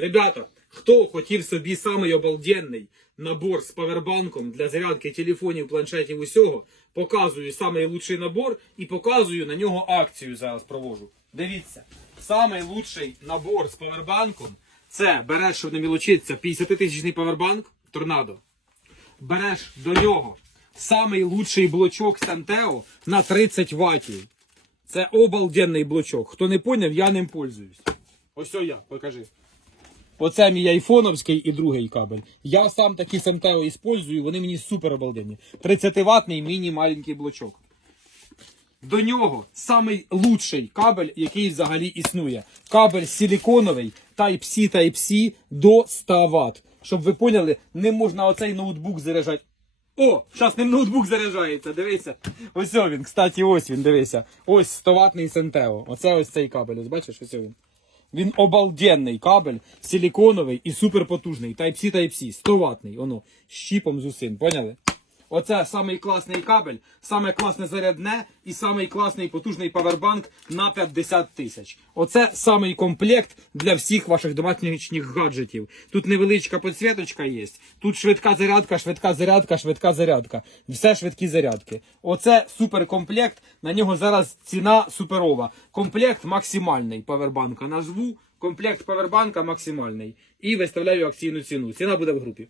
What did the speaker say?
Ребята, хто хотів собі самий обалденний набор з павербанком для зарядки телефонів, планшетів, усього, показую самий лучший набор і показую на нього акцію зараз провожу. Дивіться, самий лучший набор з павербанком це береш, щоб не мілочитися, 50-тисячний павербанк торнадо. Береш до нього самий лучший блочок Сантео на 30 ваттів. Це обалденний блочок. Хто не поняв, я ним пользуюсь. Ось я, покажи. Оце мій айфоновський і другий кабель. Я сам такі Сантео іспользую, вони мені супер обалденні. 30 ватний міні-маленький блочок. До нього самий лучший кабель, який взагалі існує. Кабель силіконовий Type-C Type-C до 100 Вт. Щоб ви поняли, не можна оцей ноутбук заряджати. О, зараз ним ноутбук заряджається, дивися. Ось він, кстати, ось він, дивися. Ось 100 ватний Сентео. Оце ось цей кабель. Ось бачиш, ось він. Він обалденний кабель, силіконовий і суперпотужний. Type-C Type-C, 100 ватний, воно, з чіпом з усім, поняли? Оце самий класний кабель, саме класне зарядне і самий класний потужний павербанк на 50 тисяч. Оце самий комплект для всіх ваших домашніх гаджетів. Тут невеличка підсвіточка є. Тут швидка зарядка, швидка зарядка, швидка зарядка. Все швидкі зарядки. Оце суперкомплект. На нього зараз ціна суперова. Комплект максимальний павербанка. Назву комплект павербанка максимальний. І виставляю акційну ціну. Ціна буде в групі.